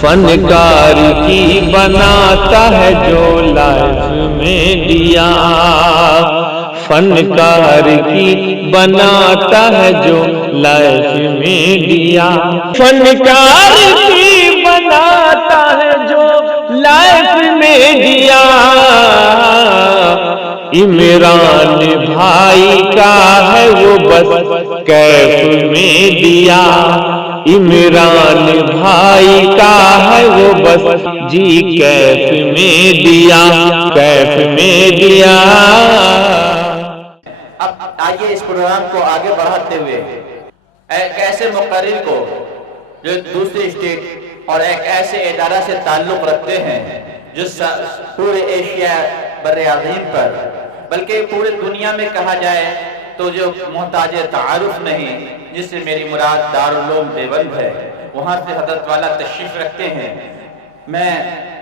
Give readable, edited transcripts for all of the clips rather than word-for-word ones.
فنکار کی بناتا ہے جو لائف میں دیا، فنکار کی بناتا ہے جو لائف میں دیا، فنکار کی بناتا ہے جو لائف میں دیا، عمران بھائی کا ہے وہ بس کیف میں دیا، عمران بھائی کا ہے وہ بس جی کیف میں دیا، کیف میں دیا۔ اب آئیے اس پروگرام کو آگے بڑھاتے ہوئے ایک ایسے مقرر کو جو دوسری اسٹیٹ اور ایک ایسے ادارہ سے تعلق رکھتے ہیں جو پورے ایشیا بر عظیم پر بلکہ پورے دنیا میں کہا جائے تو جو محتاج تعارف نہیں، جس سے میری مراد دارالعلوم دیوبند ہے، وہاں سے حضرت والا تشریف رکھتے ہیں۔ میں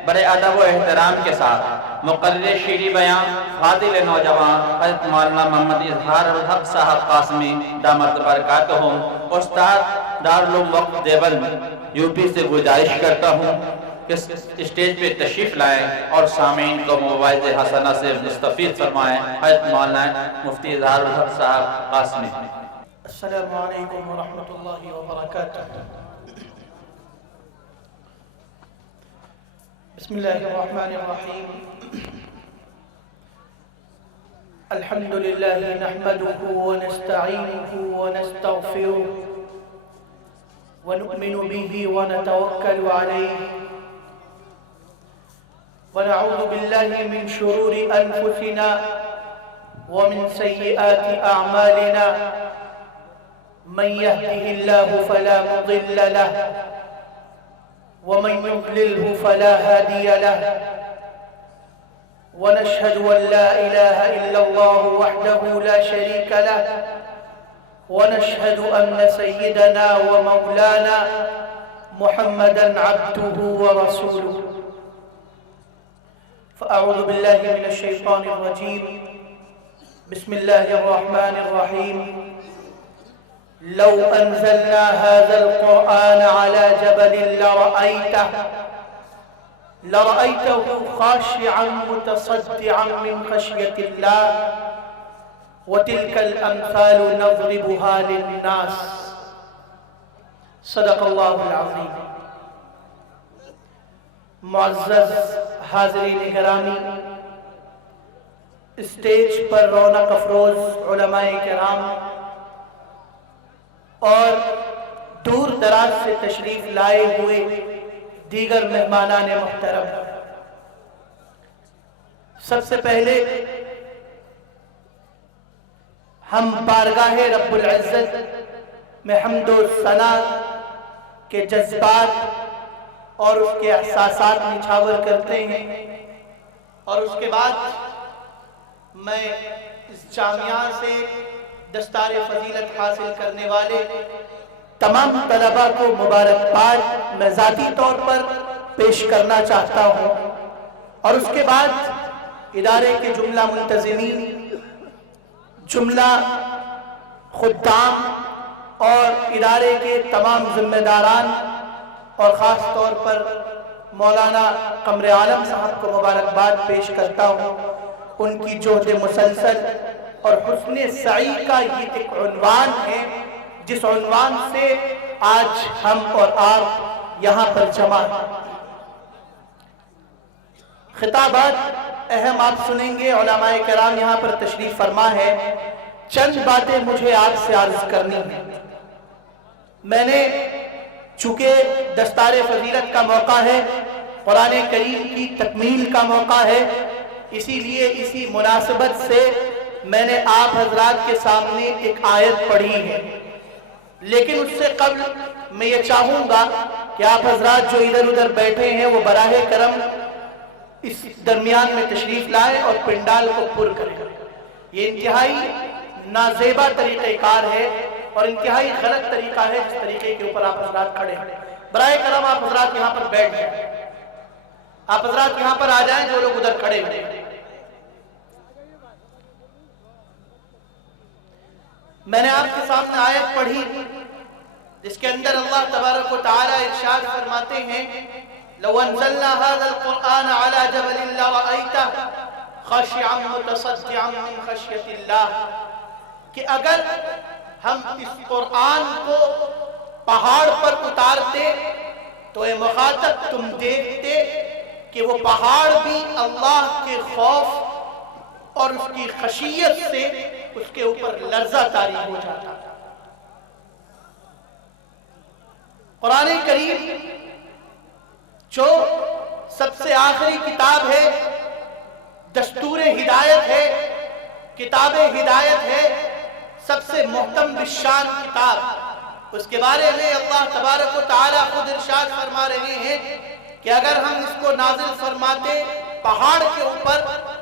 بڑے ادب و احترام کے ساتھ مقرر شیریں بیان فاضل نوجوان حضرت مولانا محمد اظہار الحق صاحب قاسمی دامت برکاتہم استاد دارالعلوم وقف دیوبند یو پی سے گزارش کرتا ہوں کہ اسٹیج پہ تشریف لائیں اور سامعین کو مواعظ حسنہ سے مستفید فرمائیں۔ حضرت مولانا مفتی اظہار الحق صاحب قاسمی۔ السلام علیکم ورحمۃ اللہ وبرکاتہ۔ بسم اللہ الرحمن الرحیم۔ الحمد للہ نحمده ونستعینه ونستغفره ونؤمن به ونتوکل علیہ ونعوذ باللہ من شرور انفسنا ومن سیئات اعمالنا، من يهده الله فلا مضل له ومن يضلله فلا هادي له، ونشهد أن لا إله إلا الله وحده لا شريك له، ونشهد أن سيدنا ومولانا محمدا عبده ورسوله۔ فأعوذ بالله من الشيطان الرجيم، بسم الله الرحمن الرحيم۔ لو أنزلنا هذا القرآن على جبل لرأيته خاشعا متصدعا من خشية الله، وتلك الأمثال نضربها للناس۔ صدق اللہ العظیم۔ معزز حاضرین گرامی، اسٹیج پر رونق افروز علماء کرام اور دور دراز سے تشریف لائے ہوئے دیگر مہمانان محترم، سب سے پہلے ہم بارگاہ رب العزت میں حمد و ثنا کے جذبات اور اس کے احساسات نچھاور کرتے ہیں، اور اس کے بعد میں اس جامعہ سے دستار فضیلت حاصل کرنے والے تمام طلباء کو مبارکباد میں ذاتی طور پر پیش کرنا چاہتا ہوں، اور اس کے بعد ادارے کے جملہ منتظمین، جملہ خدام اور ادارے کے تمام ذمہ داران اور خاص طور پر مولانا قمر عالم صاحب کو مبارکباد پیش کرتا ہوں۔ ان کی جہد مسلسل اور حسن سعی کا یہ ایک عنوان ہے جس عنوان سے آج ہم اور آپ یہاں پر جمع ہیں۔ خطابات اہم آپ سنیں گے، علماء کرام یہاں پر تشریف فرما ہے۔ چند باتیں مجھے آپ سے عرض کرنی ہیں۔ میں نے چونکہ دستار فضیلت کا موقع ہے، قرآن کریم کی تکمیل کا موقع ہے، اسی لیے اسی مناسبت سے میں نے آپ حضرات کے سامنے ایک آیت پڑھی ہے، لیکن اس سے قبل میں یہ چاہوں گا کہ آپ حضرات جو ادھر ادھر بیٹھے ہیں وہ براہ کرم اس درمیان میں تشریف لائیں اور پنڈال کو پر کریں۔ یہ انتہائی نازیبا طریقہ کار ہے اور انتہائی غلط طریقہ ہے جس طریقے کے اوپر آپ حضرات کھڑے ہیں۔ براہ کرم آپ حضرات یہاں پر بیٹھ جائیں، آپ حضرات یہاں پر آ جائیں جو لوگ ادھر کھڑے ہیں۔ میں نے آپ کے سامنے آیت پڑھی، جس کے اندر اللہ تبارک و تعالی ارشاد فرماتے ہیں لو انزلنا هذا القرآن على جبل لرأيته خاشعا متصدعا من خشیۃ اللہ، کہ اگر ہم اس قرآن کو پہاڑ پر اتارتے تو اے مخاطب تم دیکھتے کہ وہ پہاڑ بھی اللہ کے خوف اور اس کی خشیت سے اس کے اوپر لرزہ طاری ہو جاتا۔ قرآن کریم جو سب سے آخری کتاب ہے، دستور ہدایت ہے، کتاب ہدایت ہے، سب سے محتم بالشان کتاب، اس کے بارے میں اللہ تبارک و تعالی خود ارشاد فرما رہے ہیں کہ اگر ہم اس کو نازل فرماتے پہاڑ کے اوپر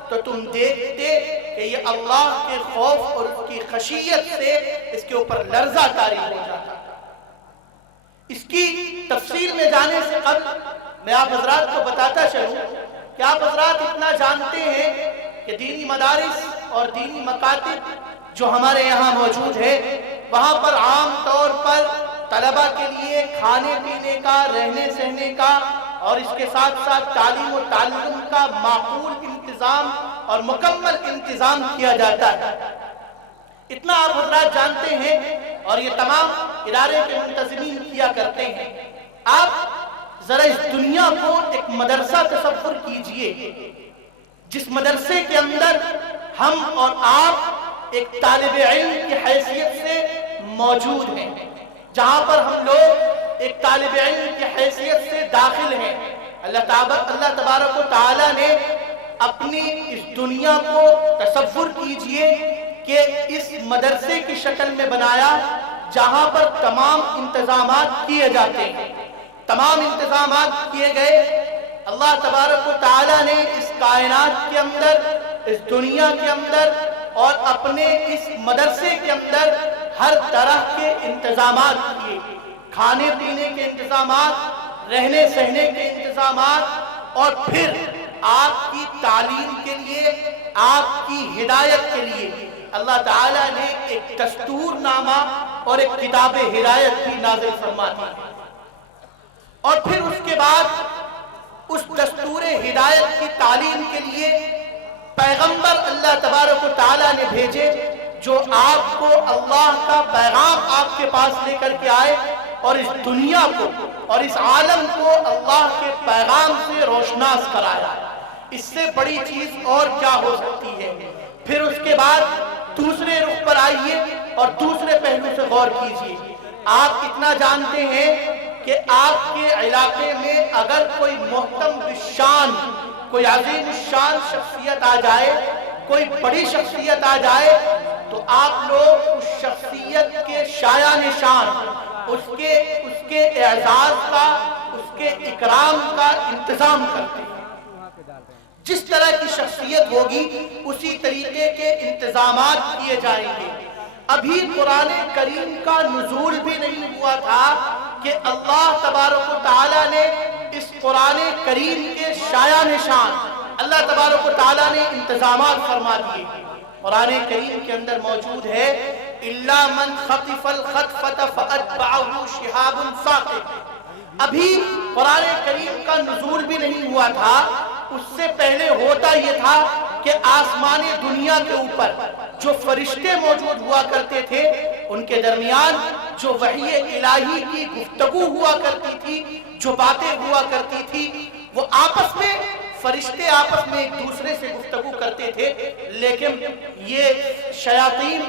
تو تم دیکھتے کہ یہ اللہ کے خوف اور اس کی خشیت سے اس کے اوپر لرزہ طاری ہو جاتا۔ اس کی تفصیل میں جانے سے قبل میں آپ حضرات کو بتاتا چلوں کہ آپ حضرات اتنا جانتے ہیں کہ دینی مدارس اور دینی مکاتب جو ہمارے یہاں موجود ہے، وہاں پر عام طور پر طلبہ کے لیے کھانے پینے کا، رہنے سہنے کا اور اس کے ساتھ ساتھ تعلیم و تعلم کا معقول انتظام اور مکمل انتظام کیا جاتا ہے۔ اتنا آپ حضرات جانتے ہیں اور یہ تمام ادارے کے منتظمین کیا کرتے ہیں۔ آپ ذرا اس دنیا کو ایک مدرسہ تصور کیجئے، جس مدرسے کے اندر ہم اور آپ ایک طالب علم کی حیثیت سے موجود ہیں، جہاں پر ہم لوگ ایک طالب علم کی حیثیت سے داخل ہیں۔ اللہ تبارک و تعالی نے اپنی اس دنیا کو تصور کیجئے کہ اس مدرسے کی شکل میں بنایا، جہاں پر تمام انتظامات کیے جاتے ہیں۔ تمام انتظامات کیے گئے، اللہ تبارک و تعالی نے اس کائنات کے اندر، اس دنیا کے اندر اور اپنے اس مدرسے کے اندر ہر طرح کے انتظامات کیے، کھانے پینے کے انتظامات، رہنے سہنے کے انتظامات، اور پھر آپ کی تعلیم کے لیے، آپ کی ہدایت کے لیے اللہ تعالیٰ نے ایک دستور نامہ اور ایک کتاب ہدایت بھی نازل فرما دی۔ اور پھر اس کے بعد اس دستور ہدایت کی تعلیم کے لیے پیغمبر اللہ تبارک و تعالیٰ نے بھیجے، جو آپ کو اللہ کا پیغام آپ کے پاس لے کر کے آئے اور اس دنیا کو اور اس عالم کو اللہ کے پیغام سے روشناس کرایا۔ اس سے بڑی چیز اور کیا ہو سکتی ہے؟ پھر اس کے بعد دوسرے رخ پر آئیے اور دوسرے پہلو سے غور کیجئے۔ آپ اتنا جانتے ہیں کہ آپ کے علاقے میں اگر کوئی محتم بالشان، کوئی عظیم الشان شخصیت آ جائے، کوئی بڑی شخصیت آ جائے، تو آپ لوگ اس شخصیت کے شایان شان، اس کے اعزاز کا، اس کے اکرام کا انتظام کرتے ہیں۔ جس طرح کی شخصیت ہوگی اسی طریقے کے انتظامات کیے جائیں گے۔ ابھی قرآن کریم کا نزول بھی نہیں ہوا تھا کہ اللہ تبارک و تعالیٰ نے اس قرآن کریم کے شایان شان اللہ تبارک و تعالیٰ نے انتظامات فرما دیے۔ قرآن کریم کے اندر موجود ہے إِلَّا مَنْ خَطِفَ الْخَطْفَةَ فَأَتْبَعَهُ شِهَابٌ ثَاقِبٌ۔ ابھی قرآن کریم کا نزول بھی نہیں ہوا تھا، اس سے پہلے ہوتا یہ تھا کہ آسمان دنیا کے اوپر جو فرشتے موجود ہوا کرتے تھے، ان کے درمیان جو وحی الہی کی گفتگو ہوا کرتی تھی، جو باتیں ہوا کرتی تھی، وہ آپس میں فرشتے آپس میں ایک دوسرے سے گفتگو کرتے تھے، لیکن یہ شیاطین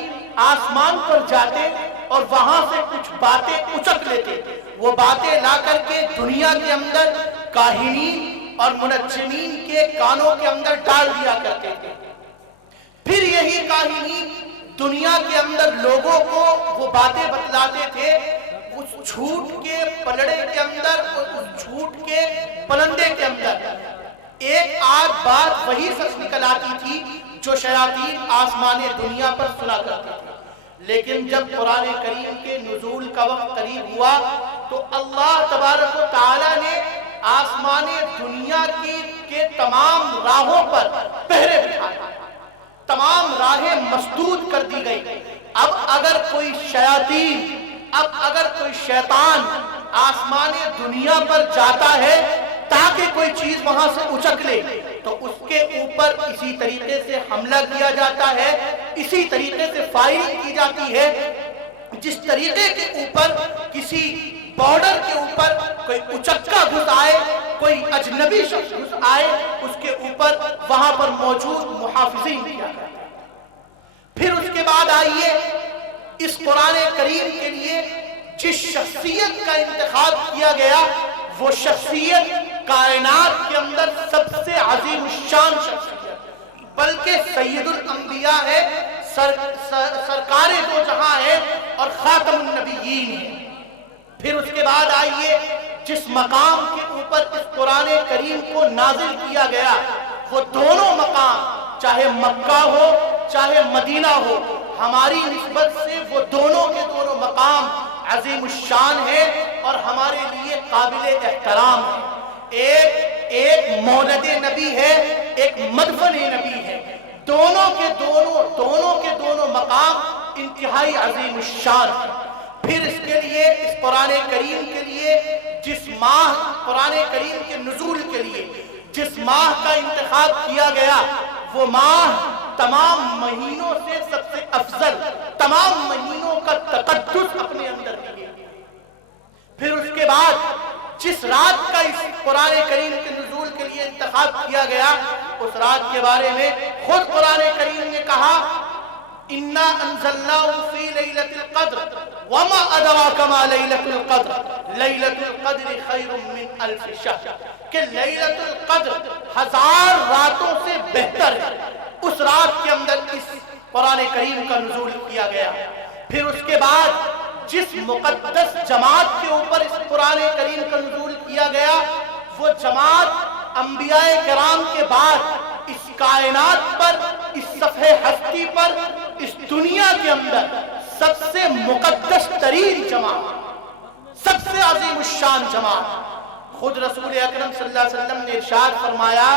آسمان پر جاتے اور وہاں سے کچھ باتیں اچک لیتے، وہ باتیں لا کر کے دنیا کے اندر کاہنین اور منجمین کے کانوں کے اندر ڈال دیا کرتے تھے۔ پھر یہی کاہنین دنیا کے اندر لوگوں کو وہ باتیں بتلاتے تھے، اس جھوٹ کے پلڑے کے اندر اور اس جھوٹ کے پلندے کے اندر ایک آدھ بات وہی سچ نکل آتی تھی جو شیاطین آسمان دنیا پر سنا کرتے تھے۔ لیکن جب قرآن کریم کے نزول کا وقت قریب ہوا تو اللہ تبارک و تعالیٰ نے آسمان دنیا کے تمام راہوں پر پہرے بٹھائے، تمام راہیں مسدود کر دی گئی۔ اب اگر کوئی شیاطین اب اگر کوئی شیطان آسمان دنیا پر جاتا ہے تاکہ کوئی چیز وہاں سے اچک لے تو اس کے اوپر اسی طریقے سے حملہ کیا جاتا ہے، اسی طریقے سے فائرنگ کی جاتی ہے جس طریقے کے اوپر کسی بارڈر کے اوپر کوئی اچکا گھس آئے، کوئی اجنبی شخص گھس آئے، اس کے اوپر وہاں پر موجود محافظین کیا کرتے ہیں۔ پھر اس کے بعد آئیے اس قرآن کریم کے لیے جس شخصیت کا انتخاب کیا گیا وہ شخصیت کائنات کے اندر سب سے عظیم الشان شخصیت، بلکہ سید الانبیاء ہے، سرکار دو جہاں ہے اور خاتم النبیین ہے۔ پھر اس کے بعد آئیے جس مقام کے اوپر اس قرآن کریم کو نازل کیا گیا وہ دونوں مقام، چاہے مکہ ہو چاہے مدینہ ہو، ہماری نسبت سے وہ دونوں کے دونوں مقام عظیم الشان ہے اور ہمارے لیے قابل احترام ہے۔ ایک مولد نبی ہے، ایک مدفن نبی ہے، دونوں کے دونوں مقام انتہائی عظیم الشان ہے۔ پھر اس کے لیے اس قرآن کریم کے لیے جس ماہ، قرآن کریم کے نزول کے لیے جس ماہ کا انتخاب کیا گیا وہ ماہ تمام مہینوں سے سب سے افضل، تمام مہینوں کا تقدس اپنے اندر لیے۔ پھر اس کے بعد جس رات کا اس قرآن کریم کے نزول کے لیے انتخاب کیا گیا اس رات کے بارے میں خود قرآن کریم نے کہا اِنَّا أَنزَلْنَاهُ فِي لَيْلَةِ الْقَدْرِ وَمَا أَدْرَاكَ مَا لَيْلَةُ الْقَدْرِ لَيْلَةُ الْقَدْرِ خَيْرٌ مِّنْ أَلْفِ شَهْرٍ کہ لیلۃ القدر 1000 راتوں سے بہتر ہے۔ اس رات کے اندر اس قرآن کریم کا نزول کیا گیا۔ پھر اس کے بعد جس مقدس جماعت کے اوپر اس قرآن کریم کا نزول کیا گیا وہ جماعت انبیاء کرام کے بعد اس کائنات پر، اس صفحے ہستی پر، اس دنیا کے اندر سب سے مقدس ترین جماعت، سب سے عظیم الشان جماعت، خود رسول اکرم صلی اللہ علیہ وسلم نے ارشاد فرمایا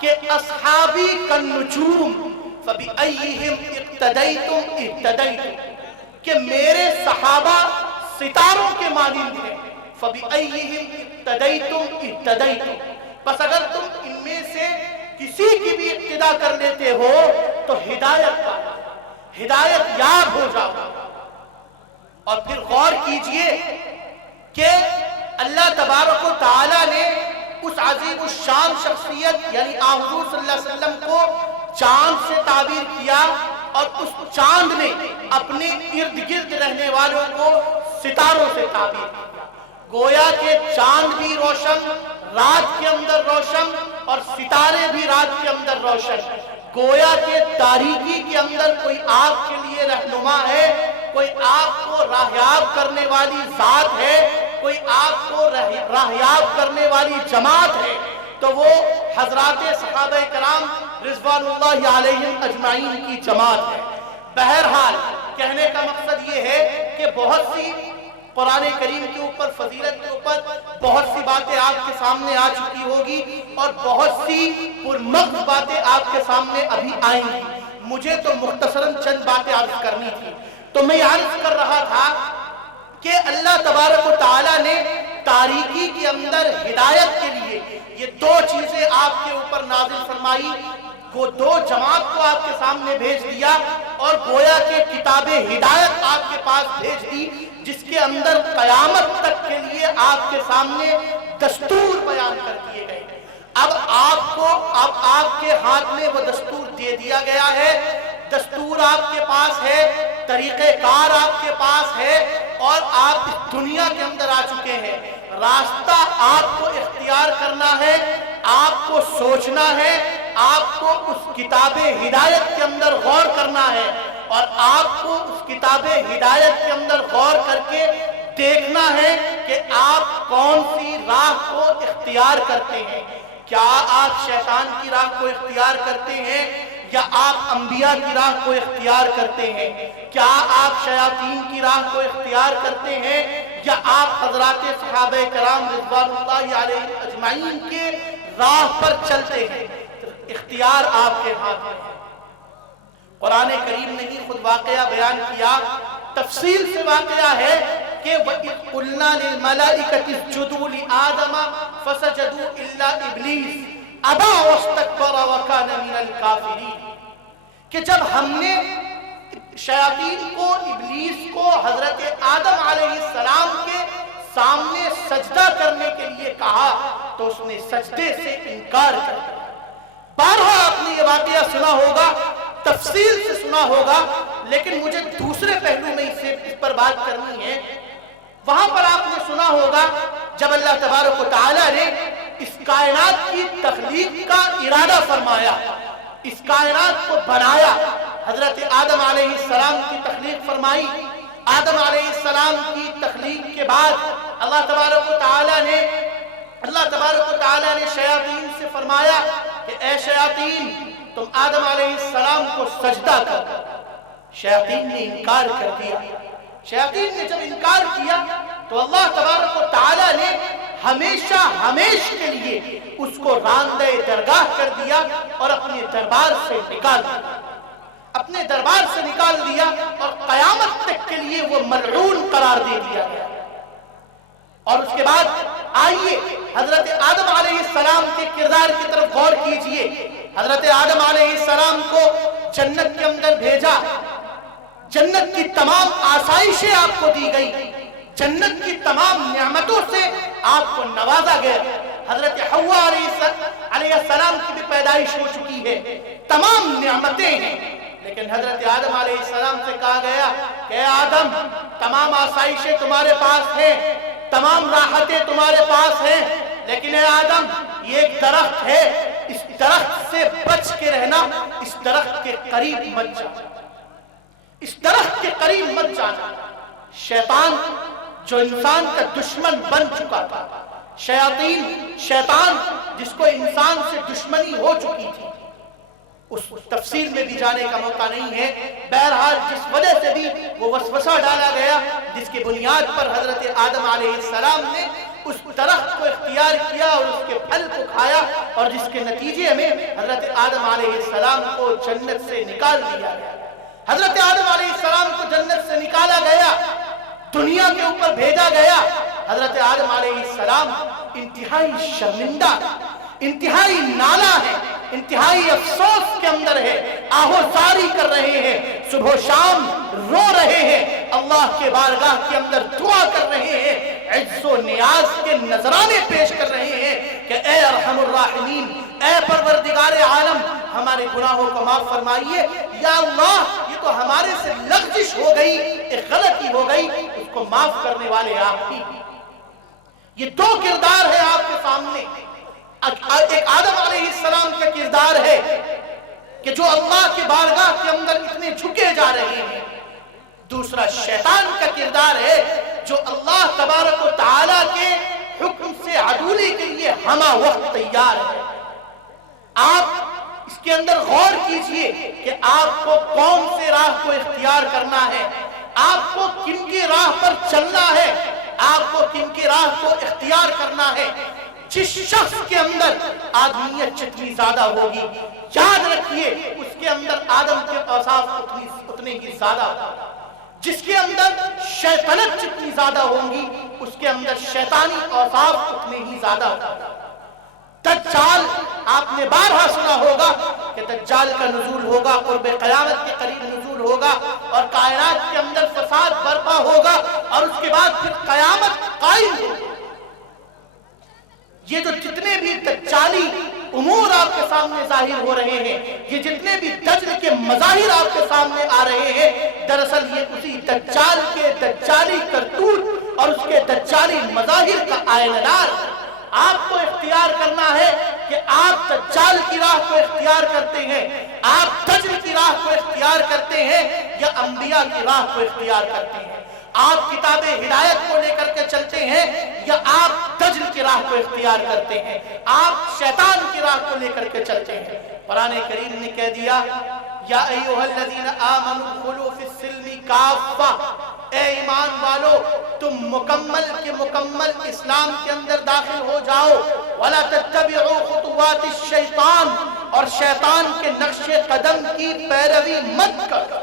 کہ اصحابی کالنجوم فبأیہم اقتدیتم اہتدیتم کہ میرے صحابہ ستاروں کے مانند ہیں، فبأیہم اقتدیتم اہتدیتم بس اگر تم ان میں سے کسی کی بھی اقتدا کر لیتے ہو تو ہدایت یاب ہو جاؤ۔ اور پھر غور کیجئے کہ اللہ تبارک و تعالی نے اس عظیم الشان شخصیت یعنی حضور صلی اللہ علیہ وسلم کو چاند سے تعبیر کیا اور اس چاند نے اپنے ارد گرد رہنے والوں کو ستاروں سے تعبیر کیا۔ گویا کہ چاند بھی روشن، رات کے اندر روشن، اور ستارے بھی رات کے اندر روشن۔ گویا کہ تاریکی کے اندر کوئی آپ کے لیے رہنما ہے، کوئی آپ کو راہیاب کرنے والی ذات ہے، کوئی آپ کو راہیاب کرنے والی جماعت ہے تو وہ حضرات صحابہ کرام رضوان اللہ علیہم اجمعین کی جماعت ہے۔ بہرحال کہنے کا مقصد یہ ہے کہ بہت سی قرآن کریم کے اوپر، فضیلت کے اوپر بہت سی باتیں آپ کے سامنے آ چکی ہوگی اور بہت سی پرمغز باتیں آپ کے سامنے ابھی آئیں گی۔ مجھے تو مختصراً چند باتیں عرض کرنی تھی، تو میں عرض کر رہا تھا کہ اللہ تبارک و تعالیٰ نے تاریکی کے اندر ہدایت کے لیے یہ دو چیزیں آپ کے اوپر نازل فرمائی، وہ دو جماعت کو آپ کے سامنے بھیج دیا اور گویا کہ کتاب ہدایت آپ کے پاس بھیج دی جس کے اندر قیامت تک کے لیے آپ کے سامنے دستور بیان کر دیے گئے۔ اب آپ کے ہاتھ میں وہ دستور دے دیا گیا ہے، دستور آپ کے پاس ہے، طریقہ کار آپ کے پاس ہے اور آپ اس دنیا کے اندر آ چکے ہیں۔ راستہ آپ کو اختیار کرنا ہے، آپ کو سوچنا ہے، آپ کو اس کتاب ہدایت کے اندر غور کرنا ہے اور آپ کو اس کتاب ہدایت کے اندر غور کر کے دیکھنا ہے کہ آپ کون سی راہ کو اختیار کرتے ہیں۔ کیا آپ شیطان کی راہ کو اختیار کرتے ہیں یا آپ انبیاء کی راہ کو اختیار کرتے ہیں؟ کیا آپ شیاطین کی راہ کو اختیار کرتے ہیں یا آپ حضرات صحابہ کرام رضوان اللہ علیہ اجمعین کے راہ پر چلتے ہیں؟ اختیار آپ کے ہاتھ میں ہے۔ قرآن کریم نے ہی خود واقعہ بیان کیا، تفصیل سے واقعہ ہے کہ وَإِذْ قُلْنَا لِلْمَلَائِكَةِ اسْجُدُوا لِآدَمَ فَسَجَدُوا إِلَّا إِبْلِيسَ أَبَى وَاسْتَكْبَرَ وَكَانَ مِنَ الْكَافِرِينَ، کہ جب ہم نے شیاطین کو، ابلیس کو حضرت آدم علیہ السلام کے سامنے سجدہ کرنے کے لیے کہا تو اس نے سجدے سے انکار کر دیا۔ بارہا آپ نے یہ واقعہ سنا ہوگا، تفصیل سے سنا ہوگا، لیکن مجھے دوسرے پہلو میں اس پر بات کرنی ہے۔ وہاں پر آپ نے سنا ہوگا جب اللہ تبارک و تعالیٰ نے اس کائنات کی تخلیق کا ارادہ فرمایا، اس کائنات کو بنایا، حضرت آدم علیہ السلام کی تخلیق فرمائی۔ آدم علیہ السلام کی تخلیق کے بعد اللہ تبارک و تعالیٰ نے شیاطین سے فرمایا کہ اے شیاطین، تم آدم علیہ السلام کو سجدہ کر۔ شیاطین نے انکار کر دیا۔ شیاطین نے جب انکار کیا تو اللہ تبارک و تعالیٰ نے ہمیشہ ہمیش کے لیے اس کو راندہ درگاہ کر دیا اور اپنے دربار سے نکال دیا، اپنے دربار سے نکال دیا، اور قیامت تک کے لیے وہ ملعون قرار دے دیا گیا۔ اور اس کے بعد آئیے حضرت آدم علیہ السلام کے کردار کی طرف غور کیجئے۔ حضرت آدم علیہ السلام کو جنت کے اندر بھیجا، جنت کی تمام آسائشیں آپ کو دی گئی، جنت کی تمام نعمتوں سے آپ کو نوازا گیا۔ حضرت حوا علیہ السلام کی بھی پیدائش ہو چکی ہے، تمام نعمتیں ہیں، لیکن حضرت آدم علیہ السلام سے کہا گیا کہ اے آدم، تمام آسائشیں تمہارے پاس ہیں، تمام راحتیں تمہارے پاس ہیں، لیکن اے آدم، یہ ایک درخت ہے، اس درخت سے بچ کے رہنا، اس درخت کے قریب مت جانا، اس درخت کے قریب مت جانا۔ شیطان جو انسان کا دشمن بن چکا تھا، شیطان جس کو انسان سے دشمنی ہو چکی تھی، اس تفصیل میں بھی جانے کا موقع نہیں ہے۔ بہرحال جس وجہ سے بھی وہ وسوسہ ڈالا گیا، جس کی بنیاد پر حضرت آدم علیہ السلام نے اس درخت کو اختیار کیا اور اس کے پھل کو کھایا، اور جس کے نتیجے میں حضرت آدم علیہ السلام کو جنت سے نکال دیا گیا۔ حضرت آدم علیہ السلام کو جنت سے نکالا گیا، دنیا کے اوپر بھیجا گیا۔ حضرت آدم علیہ السلام انتہائی شرمندہ، انتہائی نالا ہے، انتہائی افسوس کے اندر ہے، آہوزاری کر رہے ہیں، صبح و شام رو رہے ہیں، اللہ کے بارگاہ کے اندر دعا کر رہے ہیں، عز و نیاز کے نذرانے پیش کر رہے ہیں کہ اے ارحم الراحمین، اے پروردگار عالم، ہمارے گناہوں کو معاف فرمائیے۔ یا اللہ، یہ تو ہمارے سے لغزش ہو گئی، ایک غلطی ہو گئی، اس کو معاف کرنے والے آپ ہی۔ یہ دو کردار ہے آپ کے سامنے۔ ایک آدم علیہ السلام کا کردار ہے کہ جو اللہ کے بارگاہ کے اندر اتنے جھکے جا رہے ہیں، دوسرا شیطان کا کردار ہے جو اللہ تبارک و تعالیٰ کے حکم سے عدولی کے لیے ہمہ وقت تیار ہے۔ آپ اس کے اندر غور کیجئے کہ آپ کو کون سے راہ کو اختیار کرنا ہے، آپ کو کن کی راہ پر چلنا ہے، آپ کو کن کی راہ کو اختیار کرنا ہے۔ جس شخص کے اندر آدمیت جتنی زیادہ ہوگی، یاد رکھیے اس کے اندر آدم کے اوصاف اتنے ہی زیادہ، جس کے اندر شیطنت جتنی زیادہ ہوں گی، اس کے اندر شیطانی اوصاف اتنے ہی زیادہ ہوگا۔ دجال، آپ نے بارہا سنا ہوگا کہ دجال کا نزول ہوگا، قرب قیامت کے قریب نزول ہوگا، اور کائنات کے اندر فساد برپا ہوگا، اور اس کے بعد پھر قیامت قائم ہوگی۔ یہ جو جتنے بھی دجالی امور آپ کے سامنے ظاہر ہو رہے ہیں، یہ جتنے بھی دجل کے مظاہر آپ کے سامنے آ رہے ہیں، دراصل یہ اسی دجال کے دجالی کرتوت اور اس کے دجالی مظاہر کا آئینہ دار۔ آپ کو اختیار کرنا ہے کہ آپ دجال کی راہ کو اختیار کرتے ہیں، آپ دجل کی راہ کو اختیار کرتے ہیں، یا انبیاء کی راہ کو اختیار کرتے ہیں۔ آپ کتاب ہدایت کو لے کر کے چلتے ہیں، یا آپ دجل کی راہ کو اختیار کرتے ہیں، آپ شیطان کی راہ کو لے کر کے چلتے ہیں۔ قرآن کریم نے کہہ دیا، یا ایھا الذین آمنوا ادخلوا فی السلم کافہ، اے ایمان والو تم مکمل کے مکمل اسلام کے اندر داخل ہو جاؤ، ولا تتبعوا خطوات الشیطان، اور شیطان کے نقش قدم کی پیروی مت کرو۔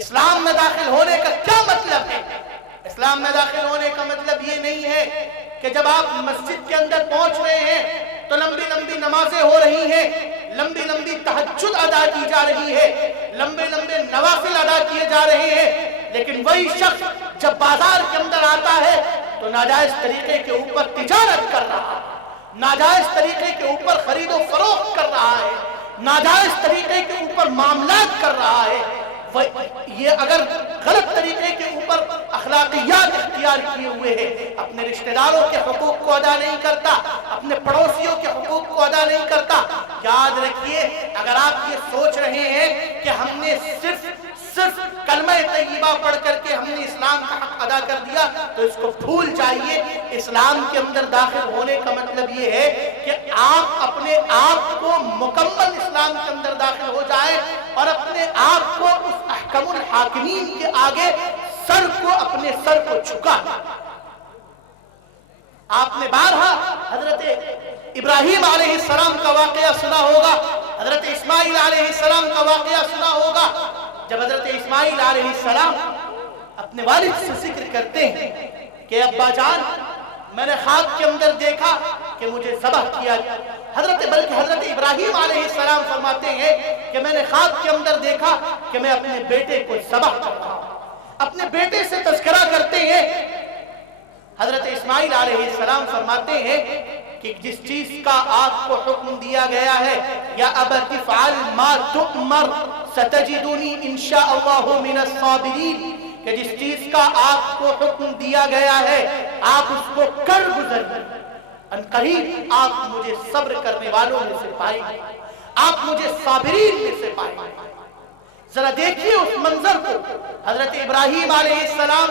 اسلام میں داخل ہونے کا کیا مطلب ہے؟ اسلام میں داخل ہونے کا مطلب یہ نہیں ہے کہ جب آپ مسجد کے اندر پہنچ رہے ہیں تو لمبی لمبی نمازیں ہو رہی ہیں، لمبی لمبی تہجد ادا کی جا رہی ہے، لمبے لمبے نوافل ادا کیے جا رہے ہیں، لیکن وہی شخص جب بازار کے اندر آتا ہے تو ناجائز طریقے کے اوپر تجارت کر رہا ہے، ناجائز طریقے کے اوپر خرید و فروخت کر رہا ہے، ناجائز طریقے کے اوپر معاملات کر رہا ہے، یہ اگر غلط طریقے کے اوپر اخلاقیات اختیار کیے ہوئے ہیں، اپنے رشتہ داروں کے حقوق کو ادا نہیں کرتا، اپنے پڑوسیوں کے حقوق کو ادا نہیں کرتا، یاد رکھیے اگر آپ یہ سوچ رہے ہیں کہ ہم نے صرف کلمہ طیبہ پڑھ کر کے ہم نے اسلام کا حق ادا کر دیا تو اس کو بھول جائیے۔ اسلام کے اندر داخل ہونے کا مطلب یہ ہے کہ آپ اپنے آپ کو مکمل اسلام کے اندر داخل ہو جائیں اور اپنے آپ کو اس احکم الحاکمین کے آگے اپنے سر کو جھکا دیں۔ آپ نے بارہا حضرت ابراہیم علیہ السلام کا واقعہ سنا ہوگا، حضرت اسماعیل علیہ السلام کا واقعہ سنا ہوگا۔ جب حضرت اسماعیل علیہ السلام اپنے والد سے ذکر کرتے ہیں کہ ابا جان میں نے خواب کے اندر دیکھا کہ مجھے ذبح کیا گیا، بلکہ حضرت ابراہیم علیہ السلام فرماتے ہیں کہ میں نے خواب کے اندر دیکھا کہ میں اپنے بیٹے کو ذبح کر رہا ہوں، اپنے بیٹے سے تذکرہ کرتے ہیں۔ حضرت اسماعیل علیہ السلام فرماتے ہیں کہ جس چیز کا آپ کو حکم دیا گیا ہے یا ابت افعل ما تؤمر ستجدنی انشاءاللہ من الصابرین، کہ جس چیز کا آپ کو حکم دیا گیا ہے آپ اس کو کر گزریں، ان قریب آپ مجھے صبر کرنے والوں میں سے پائیں گے، آپ مجھے صابرین میں سے پائیں گے۔ ذرا دیکھیے اس منظر کو، حضرت ابراہیم علیہ السلام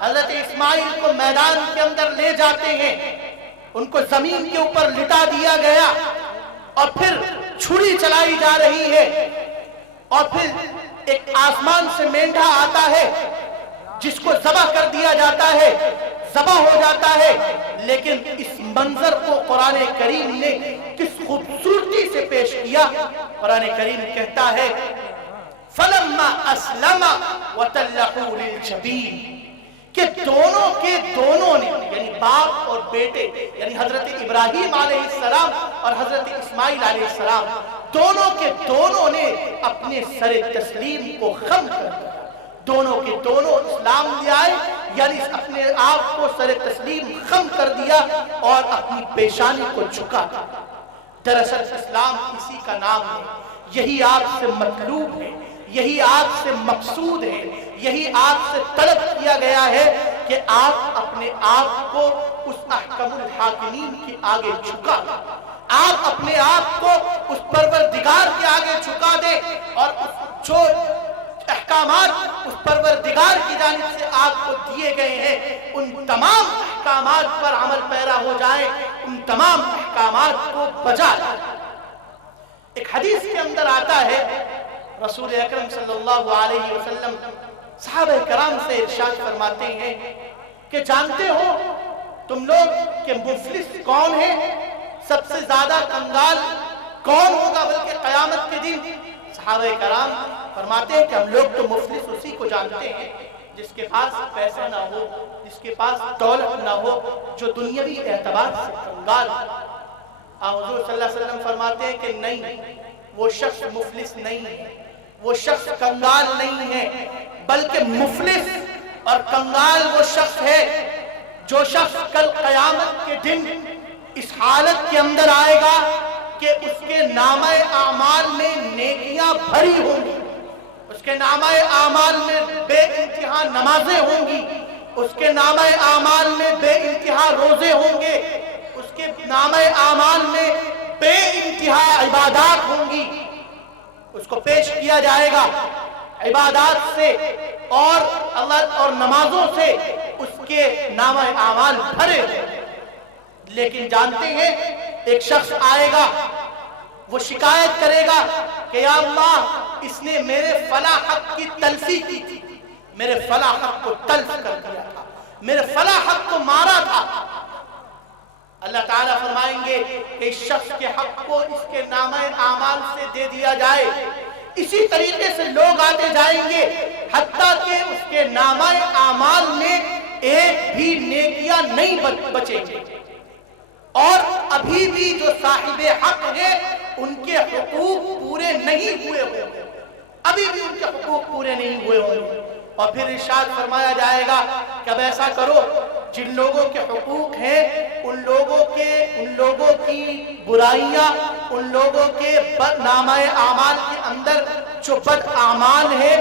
حضرت اسماعیل کو میدان کے اندر لے جاتے ہیں، ان کو زمین کے اوپر لٹا دیا گیا اور پھر چھری چلائی جا رہی ہے اور پھر ایک آسمان سے مینڈھا آتا ہے جس کو ذبح کر دیا جاتا ہے، ذبح ہو جاتا ہے۔ لیکن اس منظر کو قرآن کریم نے کس خوبصورتی سے پیش کیا۔ قرآن کریم کہتا ہے فَلَمَّا أَسْلَمَ وَتَلَّهُ لِلْجَبِينِ، کہ دونوں نے یعنی باپ اور بیٹے یعنی حضرت ابراہیم علیہ السلام اور حضرت اسماعیل علیہ السلام دونوں نے اپنے سر تسلیم کو خم کر دیا، دونوں اسلام لے آئے، یعنی اپنے آپ کو سر تسلیم خم کر دیا اور اپنی پیشانی کو جھکا دیا۔ دراصل اسلام اسی کا نام ہے، یہی آپ سے مطلوب ہے، یہی آپ سے مقصود ہے، یہی آپ سے طلب کیا گیا ہے کہ آپ اپنے آپ کو اس احکم الحاکمین کے آگے جھکا دیں، آپ اپنے آپ کو اس پروردگار کے آگے جھکا دیں اور جو احکامات اس پروردگار کی جانب سے آپ کو دیے گئے ہیں ان تمام احکامات پر عمل پیرا ہو جائے، ان تمام احکامات کو بجا لائیں۔ ایک حدیث کے اندر آتا ہے رسول اکرم صلی اللہ علیہ وسلم صحابہ کرام سے ارشاد فرماتے ہیں کہ جانتے ہو تم لوگ کہ مفلس کون ہے، سب سے زیادہ کنگال کون ہوگا بلکہ قیامت کے دن؟ صحابہ کرام فرماتے ہیں کہ ہم لوگ تو مفلس اسی کو جانتے ہیں جس کے پاس پیسہ نہ ہو، جس کے پاس دولت نہ ہو، جو دنیاوی اعتبار سے کنگال ہو۔ حضور صلی اللہ علیہ وسلم فرماتے ہیں کہ نہیں، وہ شخص مفلس نہیں ہے، وہ شخص کنگال نہیں ہے، بلکہ مفلس اور کنگال وہ شخص ہے جو شخص کل قیامت کے دن اس حالت کے اندر آئے گا کہ اس کے نامہ اعمال میں نیکیاں بھری ہوں گی، اس کے نامہ اعمال میں بے انتہا نمازیں ہوں گی، اس کے نامہ اعمال میں بے انتہا روزے ہوں گے، اس کے نامہ اعمال میں بے انتہا عبادات ہوں گی۔ اس کو پیش کیا جائے گا عبادات سے اور اللہ اور نمازوں سے اس کے نامہ اعمال بھرے ہوئے، لیکن جانتے ہیں ایک شخص آئے گا، وہ شکایت کرے گا کہ یا اللہ اس نے میرے فلاں حق کی تلفی کی تھی، میرے فلاں حق کو تلف کر دیا تھا، میرے فلاں حق کو مارا تھا۔ اللہ تعالیٰ فرمائیں گے کہ اس شخص کے حق کو اس کے نامہ اعمال سے دے دیا جائے۔ اسی طریقے سے لوگ آتے جائیں گے حتیٰ کہ اس کے نامہ اعمال میں ایک بھی نیکیاں نہیں بچیں گے، اور ابھی بھی جو صاحب حق ہیں ان کے حقوق پورے نہیں ہوئے ہوں گے، ابھی بھی ان کے حقوق پورے نہیں ہوئے ہوں گے۔ اور پھر ارشاد فرمایا جائے گا کہ اب ایسا کرو، جن لوگوں کے حقوق ہیں ان لوگوں کی برائیاں، ان لوگوں کے نامہ اعمال کے اندر جو بد اعمال ہے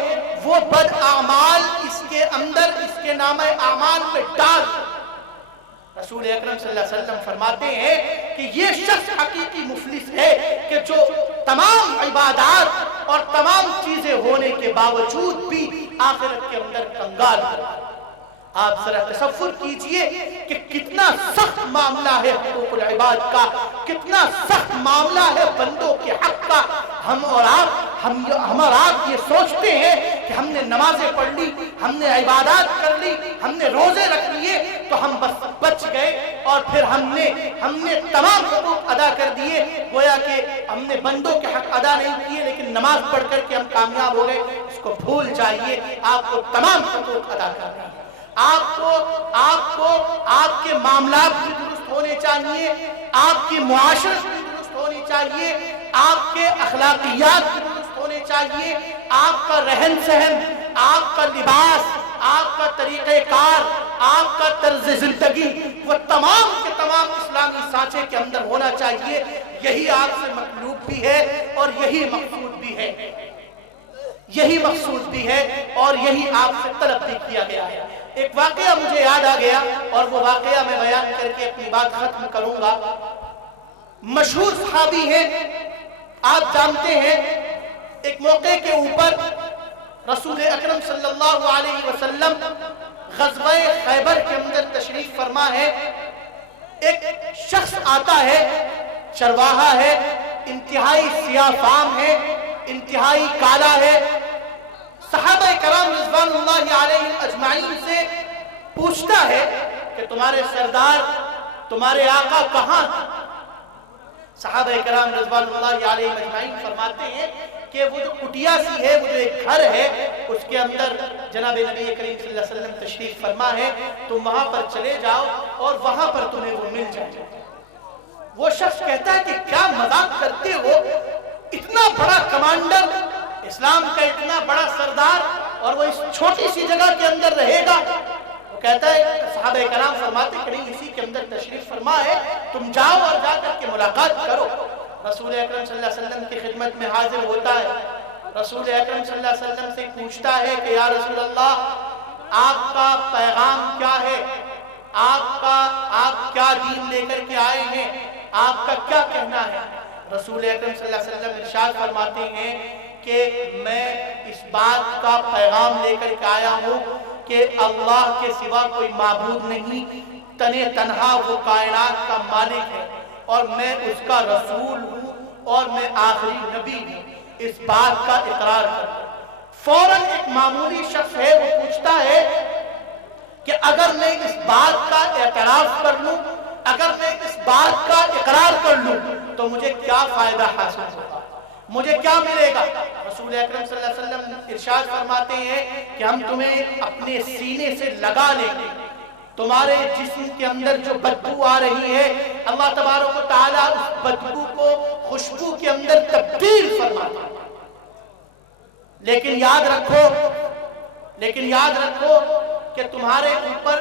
وہ بد اعمال اس کے اندر، اس کے نامہ اعمال میں ڈال۔ رسول اکرم صلی اللہ علیہ وسلم فرماتے ہیں کہ یہ شخص حقیقی مفلس ہے کہ جو تمام عبادات اور تمام چیزیں ہونے کے باوجود بھی آخرت کے اندر کنگال ہے۔ آپ ذرا تصور کیجئے کہ کتنا سخت معاملہ ہے حقوق العباد کا، کتنا سخت معاملہ ہے بندوں کے حق کا۔ ہم اور آپ یہ سوچتے ہیں کہ ہم نے نمازیں پڑھ لی، ہم نے عبادات کر لی، ہم نے روزے رکھ لیے تو ہم بس بچ گئے، اور پھر ہم نے تمام حقوق ادا کر دیے، گویا کہ ہم نے بندوں کے حق ادا نہیں کیے لیکن نماز پڑھ کر کے ہم کامیاب ہو گئے۔ اس کو بھول جائیے، آپ کو تمام حقوق ادا کرنا ہے۔ آپ کو آپ کے معاملات بھی درست ہونے چاہیے، آپ کی معاشرت بھی درست ہونی چاہیے، آپ کے اخلاقیات بھی درست ہونے چاہیے، آپ کا رہن سہن، آپ کا لباس، آپ کا طریقہ کار، آپ کا طرز زندگی، وہ تمام کے تمام اسلامی سانچے کے اندر ہونا چاہیے۔ یہی آپ سے مطلوب بھی ہے اور یہی مقصود بھی ہے، یہی مقصود بھی ہے اور یہی آپ سے طلب بھی کیا گیا ہے۔ ایک واقعہ مجھے یاد آ گیا اور وہ واقعہ میں بیان کر کے اپنی بات ختم کروں گا۔ مشہور صحابی ہیں، آپ جانتے ہیں، ایک موقع کے اوپر رسول اکرم صلی اللہ علیہ وسلم غزوہ خیبر کے اندر تشریف فرما ہے۔ ایک شخص آتا ہے، چرواہا ہے، انتہائی سیاہ فام ہے، انتہائی کالا ہے۔ صحابہ کرام رضوان اللہ علیہم اجمعین سے پوچھتا ہے کہ تمہارے سردار، تمہارے آقا کہاں؟ صحابہ کرام رضوان اللہ علیہم اجمعین فرماتے ہیں کہ وہ جو کٹیا سی ہے، وہ جو ایک گھر ہے، اس کے اندر جناب نبی کریم صلی اللہ علیہ وسلم تشریف فرما ہے، تم وہاں پر چلے جاؤ اور وہاں پر تمہیں وہ مل جائے۔ وہ شخص کہتا ہے کہ کیا مذاق کرتے ہو، اتنا بڑا کمانڈر، اسلام کا اتنا بڑا سردار، اور وہ اس چھوٹی سی جگہ کے اندر رہے گا؟ وہ کہتا ہے، صحابہ کرام فرماتے کہ نہیں، اسی کے اندر تشریف فرما ہے، تم جاؤ اور جا کر کے ملاقات کرو۔ رسول اکرم صلی اللہ علیہ وسلم کی خدمت میں حاضر ہوتا ہے، رسول اکرم صلی اللہ علیہ وسلم سے پوچھتا ہے کہ یا رسول اللہ، آپ کا پیغام کیا ہے؟ آپ کیا دین لے کر کے آئے ہیں؟ آپ کا کیا کہنا ہے؟ رسول اکرم صلی اللہ علیہ وسلم ارشاد فرماتے ہیں کہ میں اس بات کا پیغام لے کر کے آیا ہوں کہ اللہ کے سوا کوئی معبود نہیں، تنہا وہ کائنات کا مالک ہے، اور میں اس کا رسول ہوں اور میں آخری نبی ہوں، اس بات کا اقرار کرتا ہوں۔ فوراً ایک معمولی شخص ہے، وہ پوچھتا ہے کہ اگر میں اس بات کا اعتراف کر لوں، اگر میں اس بات کا اقرار کر لوں تو مجھے کیا فائدہ حاصل ہوگا، مجھے کیا ملے گا؟ رسول اکرم صلی اللہ علیہ وسلم ارشاد فرماتے ہیں کہ ہم تمہیں اپنے سینے سے لگا لیں گے، تمہارے جسم کے اندر جو بدبو آ رہی ہے، اللہ تبارک و تعالیٰ اس بدبو کو خوشبو کے اندر تبدیل فرماتا ہے۔ لیکن یاد رکھو کہ تمہارے اوپر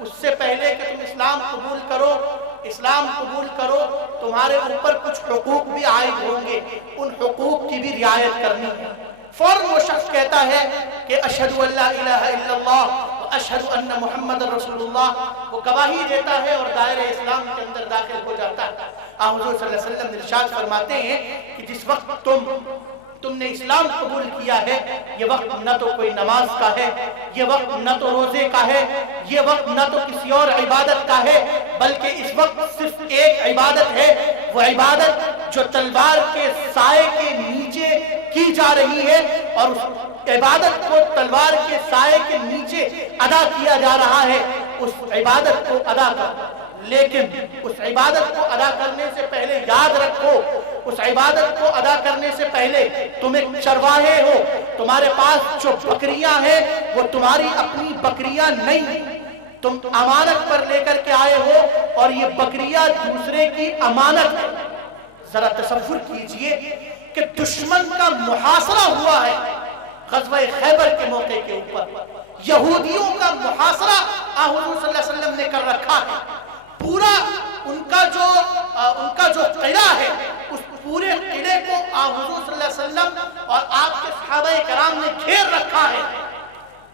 اس سے پہلے کہ تم اسلام قبول کرو تمہارے اوپر کچھ حقوق بھی عائد ہوں گے، ان حقوق کی بھی رعایت کرنی ہے۔ فوراً وہ شخص کہتا ہے کہ اشہد ان لا الہ الا اللہ و اشہد ان محمد رسول اللہ، وہ گواہی دیتا ہے اور دائرہ اسلام کے اندر داخل ہو جاتا ہے۔ حضور صلی اللہ علیہ وسلم ارشاد فرماتے ہیں کہ جس وقت تم نے اسلام قبول کیا ہے، یہ وقت نہ تو کوئی نماز کا ہے، یہ وقت نہ تو روزے کا ہے، یہ وقت نہ تو کسی اور عبادت کا ہے، بلکہ اس وقت صرف ایک عبادت ہے، وہ عبادت جو تلوار کے سائے کے نیچے کی جا رہی ہے، اور اس عبادت کو تلوار کے سائے کے نیچے ادا کیا جا رہا ہے، اس عبادت کو ادا کر۔ لیکن اس عبادت کو ادا کرنے سے پہلے یاد رکھو، اس عبادت کو ادا کرنے سے پہلے تم ایک چرواہے ہو، تمہارے پاس جو بکریاں ہیں وہ تمہاری اپنی بکریاں نہیں، تم امانت پر لے کر کے آئے ہو اور یہ بکریاں دوسرے کی امانت ہے۔ ذرا تصور کیجئے کہ دشمن کا محاصرہ ہوا ہے غزوہ خیبر کے موقع کے اوپر، یہودیوں کا محاصرہ حضور صلی اللہ علیہ وسلم نے کر رکھا ہے، پورا ان کا جو قلعہ ہے اس پورے قلعے کو حضور صلی اللہ علیہ وسلم اور آپ کے صحابہ کرام نے گھیر رکھا ہے۔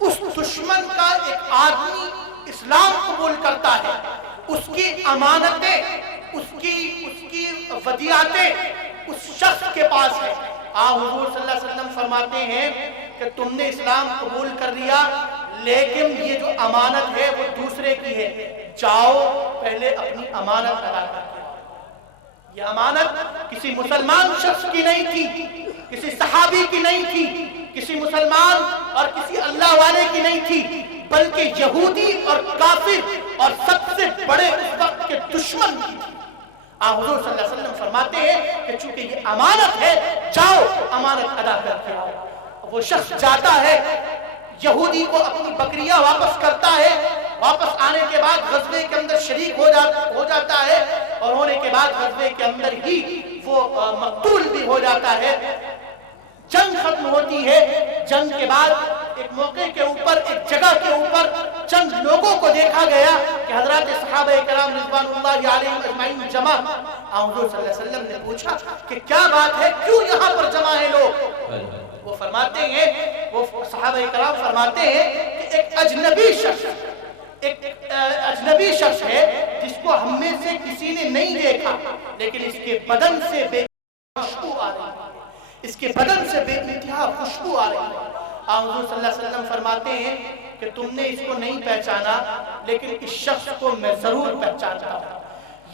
اس دشمن کا ایک آدمی اسلام قبول کرتا ہے، اس کی امانتیں، اس کی ودیعتیں اس شخص کے پاس ہے۔ حضور صلی اللہ علیہ وسلم فرماتے ہیں کہ تم نے اسلام قبول کر لیا لیکن یہ جو امانت ہے وہ دوسرے کی ہے، جاؤ پہلے اپنی امانت ادا کر کے آؤ۔ یہ امانت کسی مسلمان شخص کی نہیں تھی، کسی صحابی کی نہیں تھی، کسی مسلمان اور کسی اللہ والے کی نہیں تھی، بلکہ یہودی اور کافر اور سب سے بڑے اس وقت کے دشمن کی تھی۔ حضور صلی اللہ علیہ وسلم فرماتے ہیں کہ چونکہ یہ امانت ہے جاؤ امانت ادا کر کے آؤ۔ وہ شخص جاتا ہے، یہودی کو اپنی بکریاں واپس کرتا ہے، واپس آنے کے بعد غزوے کے اندر شریک ہو جاتا ہے اور ہونے کے بعد غزوے کے اندر ہی وہ مقتول بھی ہو جاتا ہے۔ جنگ ختم ہوتی ہے، جنگ کے بعد ایک موقع کے اوپر، ایک جگہ کے اوپر چند لوگوں کو دیکھا گیا کہ حضرات صحابہ کرام رضوان اللہ علیہم اجمعین جمع۔ حضور صلی اللہ علیہ وسلم نے پوچھا کہ کیا بات ہے، کیوں یہاں پر جمع ہیں لوگ؟ وہ فرماتے ہیں، وہ صحابہ کرام فرماتے ہیں کہ ایک اجنبی شخص ہے جس کو ہم میں سے کسی نے نہیں دیکھا، لیکن اس کے بدن سے بے خوشبو آ رہی ہے، اس کے بدن سے بے انتہا خوشبو آ رہی ہے۔ حضور صلی اللہ علیہ وسلم فرماتے ہیں کہ تم نے اس کو نہیں پہچانا لیکن اس شخص کو میں ضرور پہچانتا ہوں۔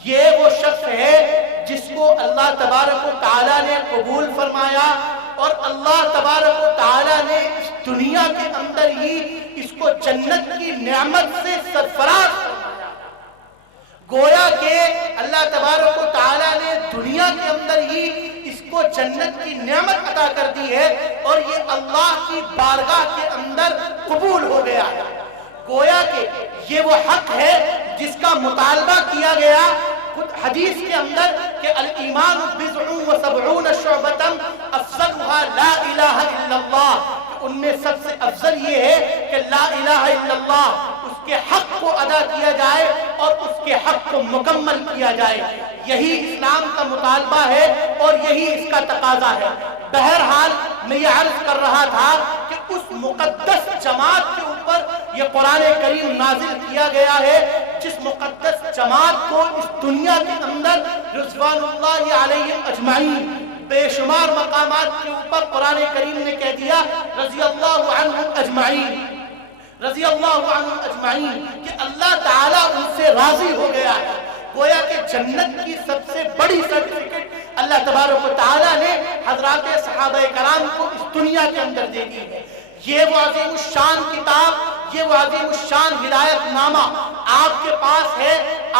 یہ وہ شخص ہے جس کو اللہ تبارک و تعالیٰ نے قبول فرمایا اور اللہ تبارک و تعالیٰ نے اس دنیا کے اندر ہی اس کو جنت کی نعمت سے سرفراز فرمایا۔ گویا کہ اللہ تبارک و تعالیٰ نے دنیا کے اندر ہی اس کو جنت کی نعمت عطا کر دی ہے اور یہ اللہ کی بارگاہ کے اندر قبول ہو گیا ہے۔ گویا کہ یہ وہ حق ہے جس کا مطالبہ کیا گیا خود حدیث کے اندر کہ الایمان بضع و سبعون شعبۃ افضلها لا الہ الا اللہ، ان میں سب سے افضل یہ ہے کہ لا الہ الا اللہ، اس کے حق کو ادا کیا جائے اور اس کے حق کو مکمل کیا جائے۔ یہی اسلام کا مطالبہ ہے اور یہی اس کا تقاضا ہے۔ بہرحال میں یہ عرض کر رہا تھا کہ اس مقدس جماعت کے اوپر یہ قرآن کریم نازل کیا گیا ہے جس مقدس جماعت کو اس دنیا کے اندر رضوان اللہ علیہم اجمعین بے شمار مقامات کے اوپر قرآن کریم نے کہہ دیا رضی اللہ عنہم اجمعین، رضی اللہ عنہم اجمعین، کہ اللہ تعالیٰ ان سے راضی ہو گیا ہے۔ گویا کہ جنت کی سب سے بڑی سرٹیفکیٹ اللہ تبارک و تعالیٰ نے حضرات صحابہ کرام کو اس دنیا کے اندر دے دی ہے۔ یہ وہ عظیم الشان کتاب، یہ وہ عظیم الشان ہدایت نامہ آپ کے پاس ہے،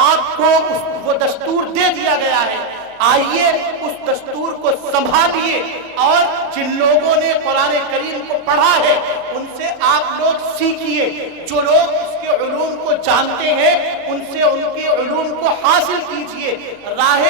آپ کو وہ دستور دے دیا گیا ہے۔ آئیے اس دستور کو سنبھالیے اور جن لوگوں نے قرآن کریم کو پڑھا ہے ان سے آپ لوگ سیکھیے۔ جو لوگ اس کے علوم کو جانتے ہیں ان سے ان کے علوم کو حاصل کیجیے، راہ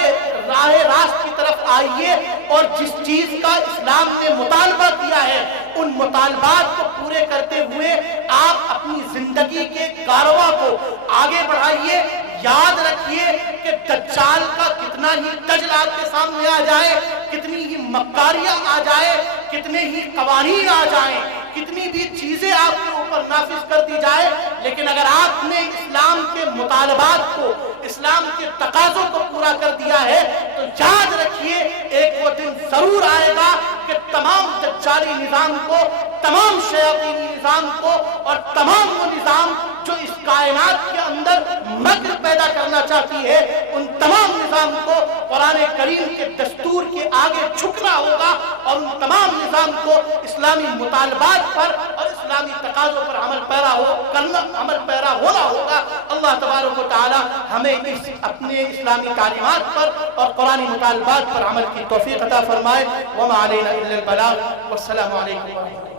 راست کی طرف آئیے اور جس چیز کا اسلام نے مطالبہ کیا ہے ان مطالبات کو پورے کرتے ہوئے آپ اپنی زندگی کے کارواں کو آگے بڑھائیے۔ یاد رکھیے کہ دجال کا کتنا ہی دجل آپ کے سامنے آ جائے، کتنی ہی مکاریاں آ جائے، کتنے ہی قوانین آ جائیں، کتنی بھی چیزیں آپ کے اوپر نافذ کر دی جائے، لیکن اگر آپ نے اسلام کے مطالبات کو، اسلام کے تقاضوں کو پورا کر دیا ہے تو یاد رکھیے ایک وہ دن ضرور آئے گا کہ تمام دجالی نظام کو، تمام شیاطینی نظام کو اور تمام وہ نظام جو اس کائنات کے اندر مکر پیدا کرنا چاہتی ہے ان تمام نظام کو قرآن کریم کے دستور کے آگے جھکنا ہوگا اور ان تمام نظام کو اسلامی مطالبات پر اور اسلامی تقاضوں پر عمل پیرا ہونا ہوگا۔ اللہ تبارک و تعالی ہمیں اپنے اسلامی تعلیمات پر اور قرآنی مطالبات پر عمل کی توفیق عطا فرمائے۔ وما علینا الا البلاغ، والسلام علیکم ورحمۃ اللہ۔